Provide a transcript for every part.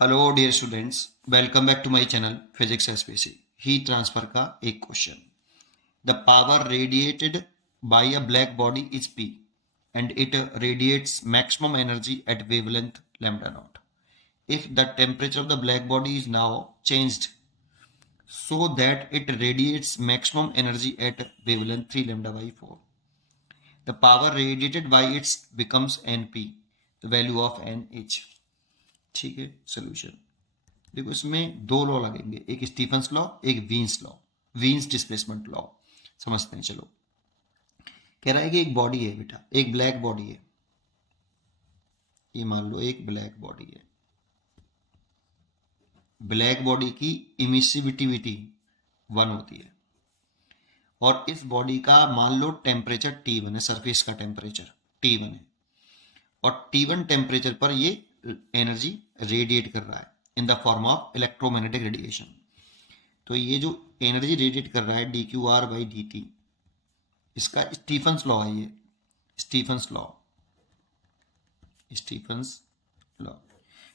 Hello dear students, welcome back to my channel physics SPC. Heat transfer का एक question. The power radiated by a black body is P and it radiates maximum energy at wavelength lambda naught. If the temperature of the black body is now changed so that it radiates maximum energy at wavelength 3 lambda by 4, the power radiated by it becomes np, the value of nh। ठीक है, solution देखो, इसमें दो law लगेंगे, एक Stefan's law, एक Wien's law, Wien's displacement law. समझते हैं, चलो। कह रहा है कि एक बॉडी है बेटा, एक ब्लैक बॉडी है। ये मान लो एक ब्लैक बॉडी है। ब्लैक बॉडी की इमिसिविटिविटी 1 होती है और इस बॉडी का मान लो टेम्परेचर T1 है, सरफेस का टेम्परेचर T1 है और T1 टेम्परेचर पर ये एनर्जी रेडिएट कर रहा है in the form of electromagnetic radiation. तो ये जो एनर्जी रेडिएट कर रहा है dq/dt, इसका स्टीफन्स लॉ है। ये Stefan's law, Stefan's law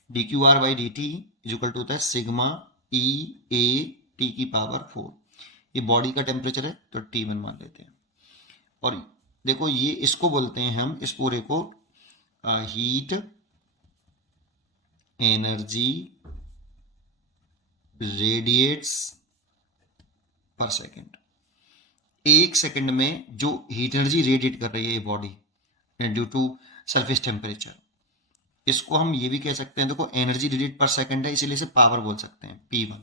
dq/dt is equal to होता है सिग्मा E A T की पावर 4। ये बॉडी का टेम्परेचर है तो T1 मान लेते हैं। और देखो, ये इसको बोलते हैं हम, इस पूरे को heat energy radiates per second. एक सेकंड में जो हीट एनर्जी रेडिएट कर रही है ये body due to surface temperature, इसको हम ये भी कह सकते हैं। देखो, एनर्जी रेडिएट पर सेकंड है, इसीलिए इसे पावर बोल सकते हैं, P1।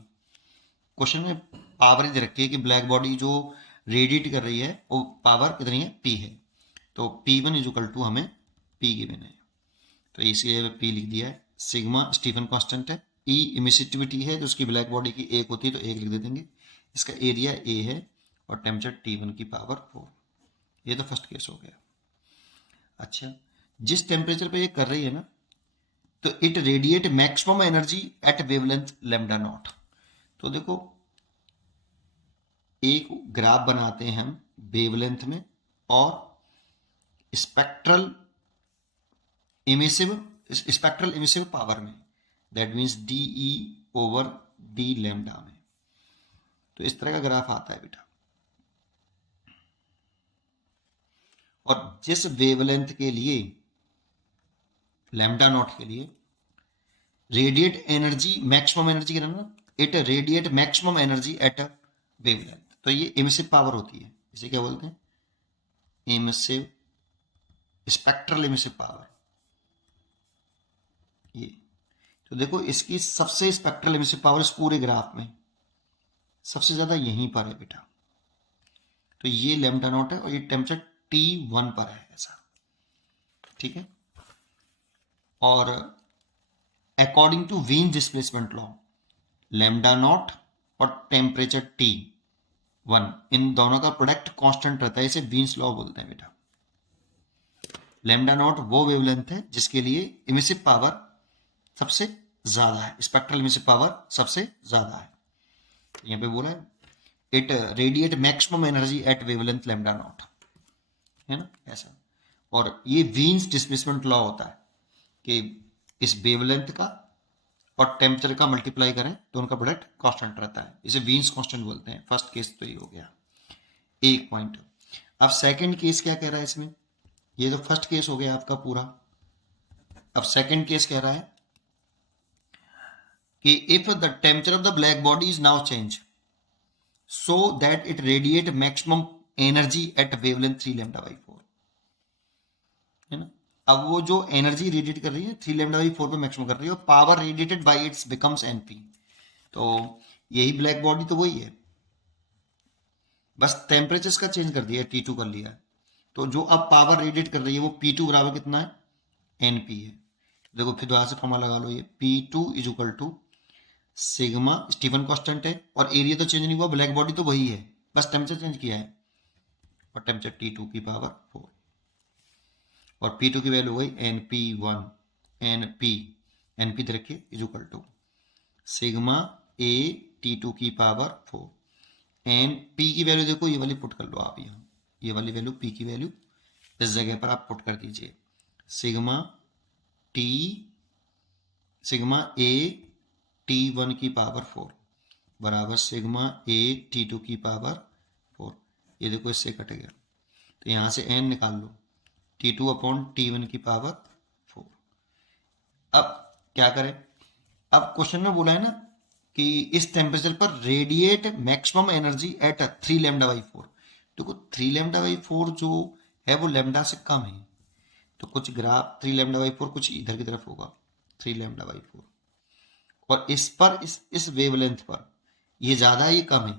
क्वेश्चन में पावर ही दे रखी है कि ब्लैक बॉडी जो रेडिएट कर रही है वो पावर कितनी है, P है। तो P1 इज इक्वल टू हमें P गिवन है, तो इसलिए P लिख दिया है। सिग्मा स्टीफन कांस्टेंट है, E इमिसिविटी है, जो उसकी ब्लैक बॉडी की 1 होती है तो 1 लिख दे देंगे। इसका एरिया A है और टेम्परेचर T1 की पावर 4। ये तो फर्स्ट केस हो गया। अच्छा, जिस टेम्परेचर पे ये कर रही है ना, तो it radiate maximum energy at wavelength lambda not. तो देखो, एक ग्राफ बनाते हैं हम वेवलेंथ में और स्पेक्ट्रल इमिसिव पावर में, दैट मीन्स DE/D लैम्डा में। तो इस तरह का ग्राफ आता है बेटा। और जिस वेवलेंथ के लिए, लैम्डा नॉट के लिए रेडिएट एनर्जी, मैक्सिमम एनर्जी के ना, it radiate maximum energy at a wavelength, तो ये इमिसिव पावर होती है। इसे क्या बोलते हैं, इमिसिव, स्पेक्ट्रल इमिसिव पावर। ये तो देखो, इसकी सबसे स्पेक्ट्रल इमिसिव पावर इस पूरे ग्राफ में सबसे ज्यादा यहीं पर है बेटा। तो ये लैम्डा नॉट है और ये टेम्परेचर T1 पर है, ऐसा। ठीक है। और according to Wien displacement law, lambda naught और टेम्परेचर T1, इन दोनों का प्रोडक्ट कांस्टेंट रहता है। इसे वीन्स लॉ बोलते हैं बेटा। लैम्डा नॉट वो वेवलेंथ है जिसके लिए इमिसिव पावर सबसे ज्यादा है, स्पेक्ट्रल इमिसिव पावर सबसे ज्यादा है। यहां पे बोला है it radiate maximum energy at wavelength lambda not, है ना, ऐसा। और ये वीन्स डिस्प्लेसमेंट लॉ होता है कि इस वेवलेंथ का और टेम्परेचर का मल्टीप्लाई करें तो उनका प्रोडक्ट कांस्टेंट रहता है। इसे वीन्स कांस्टेंट बोलते हैं। फर्स्ट केस तो ये हो गया, एक पॉइंट। अब सेकंड केस क्या कह रहा है इसमें, ये तो फर्स्ट केस हो गया आपका पूरा। अब सेकंड केस कह रहा है कि if the temperature of the black body is now change so that it radiate maximum energy at wavelength 3 lambda by 4, है ना। अब वो जो एनर्जी रेडिएट कर रही है 3 लैम्डा बाई 4 पे मैक्सिमम कर रही है और power radiated bye it's becomes NP. तो यही ब्लैक बॉडी तो वही है, बस टेम्परेचर का चेंज कर दिया, T2 कर लिया है। तो जो अब पावर रेडिएट कर रही है वो P2 बराबर कितना है, एनपी है। देखो, फिर दोबारा से फॉर्मूला लगा लो, ये P2 is equal to sigma, Stefan constant है और एरिया तो चेंज नहीं हुआ, ब्लैक बॉडी तो वही है, बस टेम्परेचर चेंज किया है। और टेम्परेचर T2 की पावर 4 और P2 की वैल्यू हो गई NP1। एनपी दे रखिए is equal to sigma A T2 की पावर 4। एन पी की वैल्यू देखो, ये वाली पुट कर लो आप यहाँ, ये वाली वैल्यू P की वैल्यू इस जगह पर आप पुट कर दीजिए। Sigma T, sigma A T1 की पावर 4 बराबर सिग्मा A T2 की पावर 4। ये देखो इससे कट गया, तो यहाँ से n निकाल लो, T2 अपॉन T1 की पावर 4। अब क्या करें, अब क्वेश्चन में बोला है ना कि इस टेम्परेचर पर radiate maximum energy eight 3 lambda by 4। देखो 3 लैम्डा बाई 4 जो है वो लैम्डा से कम है, तो कुछ ग्राफ 3 लैम्डा बाई 4 कुछ इधर की तरफ होगा 3 लैम्डा बाई 4, और इस पर इस वेवलेंथ पर ये ज्यादा है ये कम है,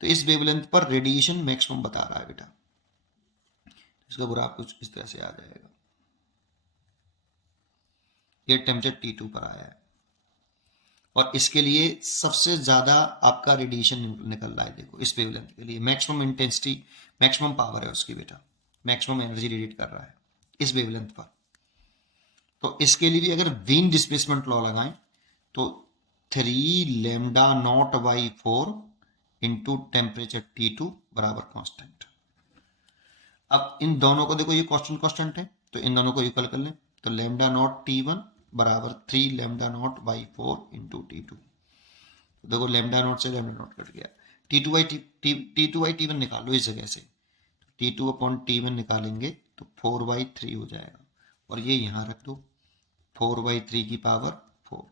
तो इस वेवलेंथ पर रेडिएशन मैक्सिमम बता रहा है बेटा। इसका ग्राफ कुछ इस तरह से आ जाएगा। ये टेम्परेचर T2 पर आया है और इसके लिए सबसे ज्यादा आपका रेडिएशन निकल रहा है। देखो इस वेवलेंथ के लिए मैक्सिमम इंटेंसिटी, मैक्सिमम पावर है उसकी बेटा, मैक्सिमम एनर्जी रेडिएट कर रहा है इस वेवलेंथ पर। तो इसके लिए भी अगर वीन डिस्प्लेसमेंट लॉ लगाएं तो 3 lambda naught by 4 into temperature T2 बराबर कांस्टेंट। अब इन दोनों को देखो, ये कांस्टेंट है तो इन दोनों को इक्वल कर लें, तो लैम्डा नॉट T1 बराबर 3 lambda naught by 4 into T2। देखो लैम्डा नॉट से लैम्डा नॉट कट गया, T2 बाई T1 निकालो इस जगह से, T2 अपॉन T1 निकालेंगे तो 4/3 हो जाएगा, और ये यहाँ रख दो 4/3 की पावर 4,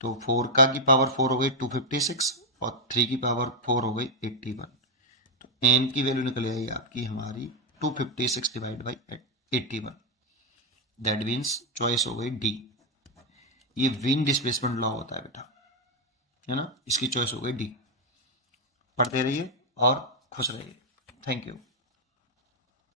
तो 4 का की पावर 4 हो गई 256 और 3 की पावर 4 हो गई 81। तो n की वैल्यू निकल आई आपकी हमारी 256 divide by 81। That means choice हो गई डी। ये विन डिस्प्लेसमेंट लॉ होता है बेटा, है ना, इसकी चॉइस हो गई डी। पढ़ते रहिए और खुश रहिए। Thank you.